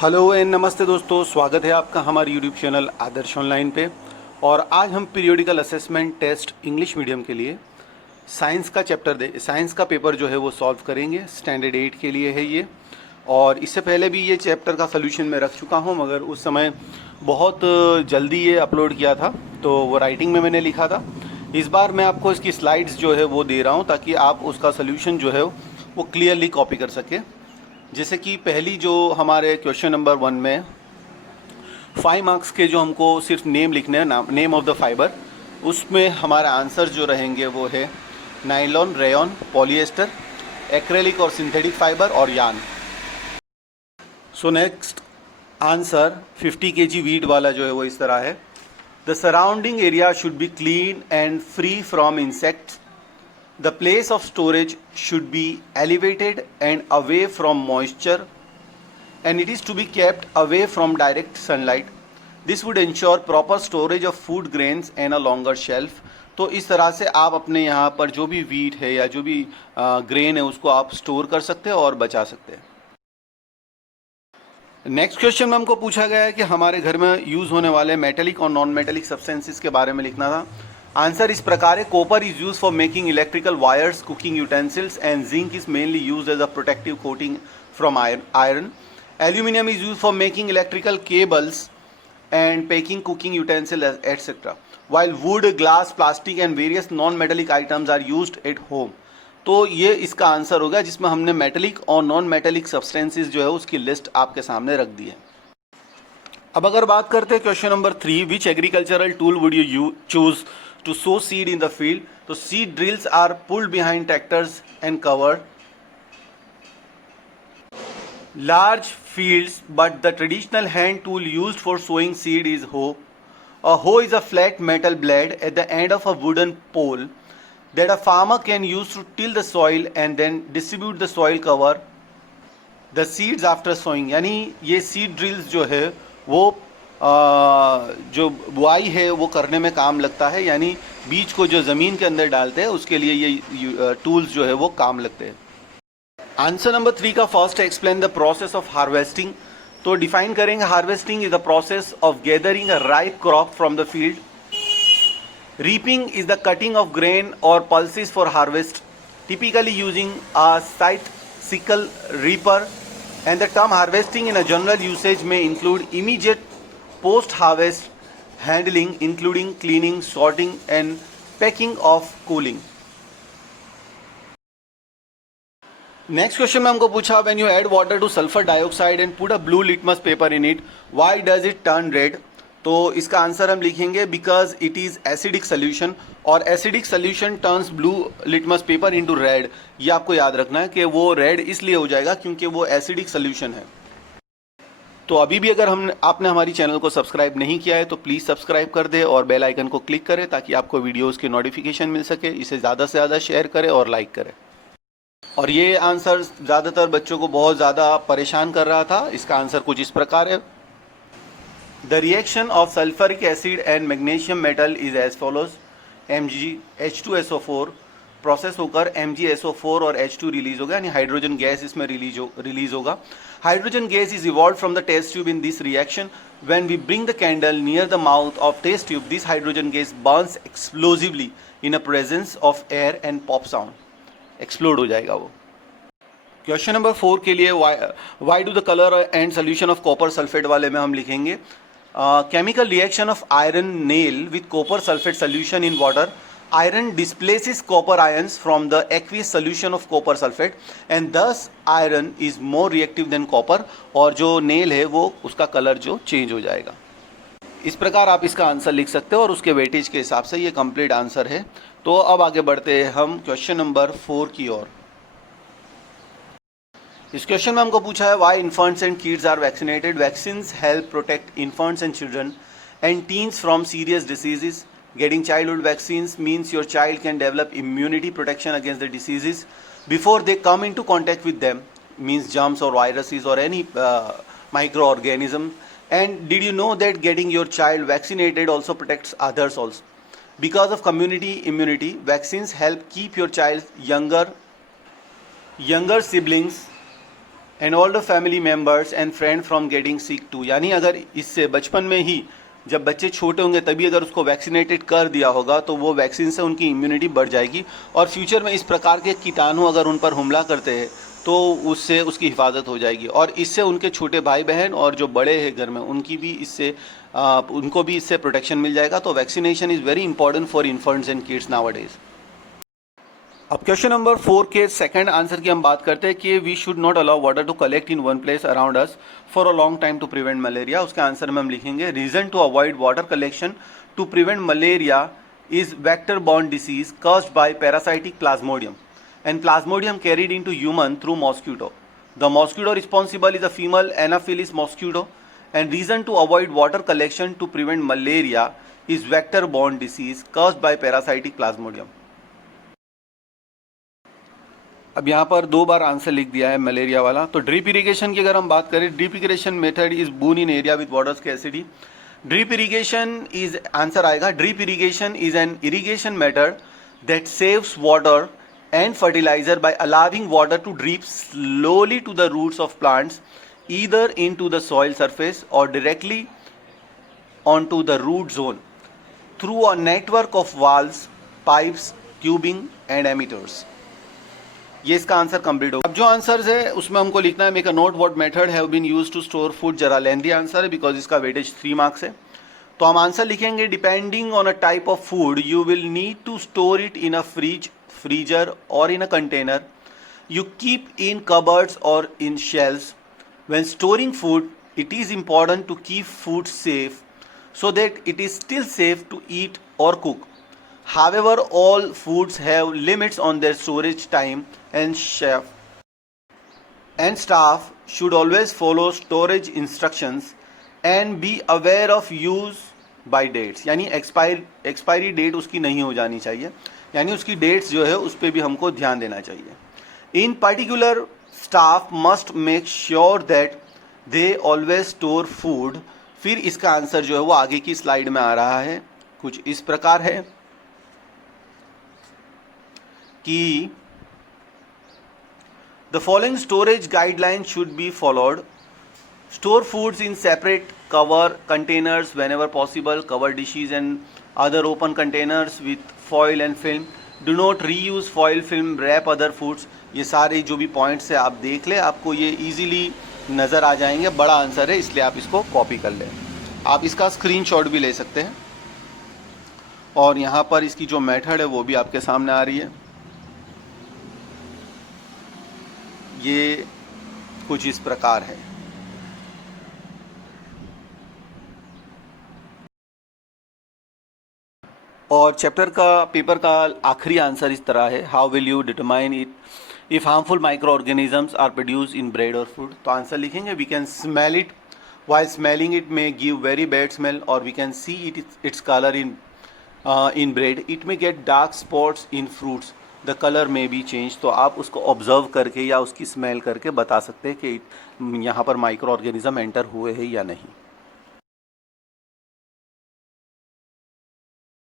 Hello and नमस्ते दोस्तों, स्वागत है आपका हमारे यूट्यूब चैनल आदर्श ऑनलाइन पे। और आज हम periodical assessment test English medium के लिए साइंस का पेपर जो है वो सॉल्व करेंगे। स्टैंडर्ड 8 के लिए है ये। और इससे पहले भी ये चैप्टर का सोल्यूशन मैं रख चुका हूँ, मगर उस समय बहुत जल्दी ये अपलोड किया था तो वो राइटिंग में मैंने लिखा था। इस बार मैं आपको इसकी स्लाइड्स जो है वो दे रहा हूँ ताकि आप उसका सोल्यूशन जो है वो क्लियरली कॉपी कर सके। जैसे कि पहली जो हमारे क्वेश्चन नंबर 1 में 5 मार्क्स के जो हमको सिर्फ नेम लिखने हैं, नेम ऑफ द फाइबर, उसमें हमारा आंसर जो रहेंगे वो है नाइलॉन, रेयॉन, पॉलिएस्टर, एक्रेलिक और सिंथेटिक फाइबर और यान। So next answer 50 kg wheat वाला जो है वो इस तरह है। The surrounding area should be clean and free from insects. The place of storage should be elevated and away from moisture, and it is to be kept away from direct sunlight. This would ensure proper storage of food grains and a longer shelf. तो इस तरह से आप अपने यहाँ पर जो भी वीट है या जो भी ग्रेन है उसको आप स्टोर कर सकते हैं और बचा सकते हैं। नेक्स्ट क्वेश्चन में हमको पूछा गया है कि हमारे घर में यूज़ होने वाले मेटेलिक और नॉन मेटेलिक सब्सटेंसेस के बारे में लिखना था। आंसर इस प्रकार है। Copper is use for making electrical wires, cooking utensils, and zinc is mainly use as a protective coating from iron. Aluminium is use for making electrical cables and packing cooking utensils etc. while wood, glass, plastic and various non-metallic items are used at home. तो ये इसका answer होगा जिसमें हमने metallic और non metallic substances जो है उसकी लिस्ट आपके सामने रख दी है। अब अगर बात करते हैं question number 3, which agricultural tool would you choose to sow seed in the field. तो seed drills are pulled behind tractors and covered large fields, but the traditional hand tool used for sowing seed is hoe. A hoe is a flat metal blade at the end of a wooden pole that a farmer can use to till the soil and then distribute the soil cover the seeds after sowing. यानी ये seed drills जो है वो जो बुआई है वो करने में काम लगता है, यानी बीज को जो ज़मीन के अंदर डालते हैं उसके लिए ये टूल्स जो है वो काम लगते हैं। आंसर नंबर 3 का फर्स्ट है explain the process of harvesting. तो डिफाइन करेंगे harvesting is the process of gathering a ripe crop from the field. Reaping is the cutting of grain और pulses for harvest, typically using a scythe sickle reaper. And the term harvesting in a general usage में include immediate post harvest handling including cleaning, sorting and packing of cooling. Next question में हमको पूछा when you add water to sulphur dioxide and put a blue litmus paper in it, why does it turn red. तो इसका answer हम लिखेंगे because it is acidic solution, और acidic solution turns blue litmus paper into red. ये आपको याद रखना है कि वो रेड इसलिए हो जाएगा क्योंकि वो एसिडिक सोल्यूशन है. तो अभी भी अगर आपने हमारी चैनल को सब्सक्राइब नहीं किया है तो प्लीज़ सब्सक्राइब कर दे और बेल आइकन को क्लिक करें ताकि आपको वीडियोज़ की नोटिफिकेशन मिल सके. इसे ज़्यादा से ज़्यादा शेयर करें और लाइक करें. और ये आंसर ज़्यादातर बच्चों को बहुत ज़्यादा परेशान कर रहा था. इसका आंसर कुछ इस प्रकार है. The reaction of sulphuric acid and magnesium metal is as follows. MgH2SO4 process होकर MgSO4 और H2 रिलीज होगा, यानी हाइड्रोजन गैस इसमें रिलीज होगा. Hydrogen gas is evolve from the test tube in this reaction. When we bring the candle near the mouth of test tube, this hydrogen gas burns explosively in a presence of air and pop sound. Explode हो जाएगा वो. Question number 4 के लिए why do the colour and solution of copper sulphate वाले में हम लिखेंगे chemical reaction of iron nail with copper sulphate solution in water. Iron displaces copper ions from the aqueous solution of copper sulphate and thus iron is more reactive than copper. और जो nail है वो उसका colour जो change हो जाएगा. इस प्रकार आप इसका आंसर लिख सकते हो और उसके वेटेज के हिसाब से ये कंप्लीट आंसर है. तो अब आगे बढ़ते हैं हम क्वेश्चन नंबर 4 की ओर. इस क्वेश्चन में हमको पूछा है why infants and kids are vaccinated. Vaccines help protect infants and children and teens from serious diseases. Getting childhood vaccines means your child can develop immunity protection against the diseases before they come into contact with them, means germs or viruses or any microorganism. And did you know that getting your child vaccinated also protects others also? Because of community immunity, vaccines help keep your child younger siblings and all the family members and friend from getting sick too. यानी अगर इससे बचपन में ही जब बच्चे छोटे होंगे तभी अगर उसको वैक्सीनेटेड कर दिया होगा तो वो वैक्सीन से उनकी इम्यूनिटी बढ़ जाएगी और फ्यूचर में इस प्रकार के कीटाणु अगर उन पर हमला करते हैं तो उससे उसकी हिफाजत हो जाएगी और इससे उनके छोटे भाई बहन और जो बड़े हैं घर में उनकी भी उनको भी इससे प्रोटेक्शन मिल जाएगा। तो vaccination is very important for infants and kids nowadays. अब क्वेश्चन नंबर 4 के सेकंड आंसर की हम बात करते हैं कि we should not allow water to collect in one place around us for a long time to prevent malaria. उसके answer में हम लिखेंगे reason to avoid water collection to prevent malaria is vector borne disease caused by parasitic plasmodium and plasmodium carried into human through mosquito. The mosquito responsible is a female Anopheles mosquito and reason to avoid water collection to prevent malaria is vector borne disease caused by parasitic plasmodium. अब यहाँ पर 2 बार answer लिख दिया है malaria वाला। तो drip irrigation की अगर हम बात करें, drip irrigation method is born in area with water scarcity. Drip irrigation is answer आएगा drip irrigation is an irrigation method that saves water and fertilizer by allowing water to drip slowly to the roots of plants either into the soil surface or directly onto the root zone through a network of valves, pipes, tubing and emitters. ये इसका answer complete होगा। अब जो answers है उसमें हमको लिखना है make a note what method have been used to store food. जरा लेंथी आंसर है बिकॉज इसका वेटेज 3 मार्क्स है। तो हम आंसर लिखेंगे depending on a type of food you will need to store it in a freezer or in a container you keep in cupboards or in shelves. When storing food, it is important to keep food safe so that it is still safe to eat or cook. However, all foods have limits on their storage time and staff should always follow storage instructions and be aware of use by dates. यानी expiry date उसकी नहीं हो जानी चाहिए, यानी उसकी dates जो है उस पर भी हमको ध्यान देना चाहिए। इन particular staff must make sure that they always store food. फिर इसका आंसर जो है वो आगे की स्लाइड में आ रहा है, कुछ इस प्रकार है कि the following storage guideline should be followed. Store foods in separate cover containers whenever possible. Cover dishes and other open containers with foil and film. Do not reuse foil film. Wrap other foods. ये सारे जो भी points है आप देख लें, आपको ये इजीली नज़र आ जाएंगे। बड़ा आंसर है इसलिए आप इसको कॉपी कर लें। आप इसका स्क्रीनशॉट भी ले सकते हैं और यहाँ पर इसकी जो मेथड है वो भी आपके सामने आ रही है। ये कुछ इस प्रकार है। और चैप्टर का पेपर का आखिरी आंसर इस तरह है, how will you determine it if harmful micro organisms are produce in bread और फूड। तो आंसर लिखेंगे we can smell it, while smelling it may give very bad smell, or we can see its color in bread. It may get dark spots in fruits, the color may be changed. तो आप उसको observe करके या उसकी smell करके बता सकते हैं कि यहाँ पर माइक्रो ऑर्गेनिज्म एंटर हुए हैं या नहीं।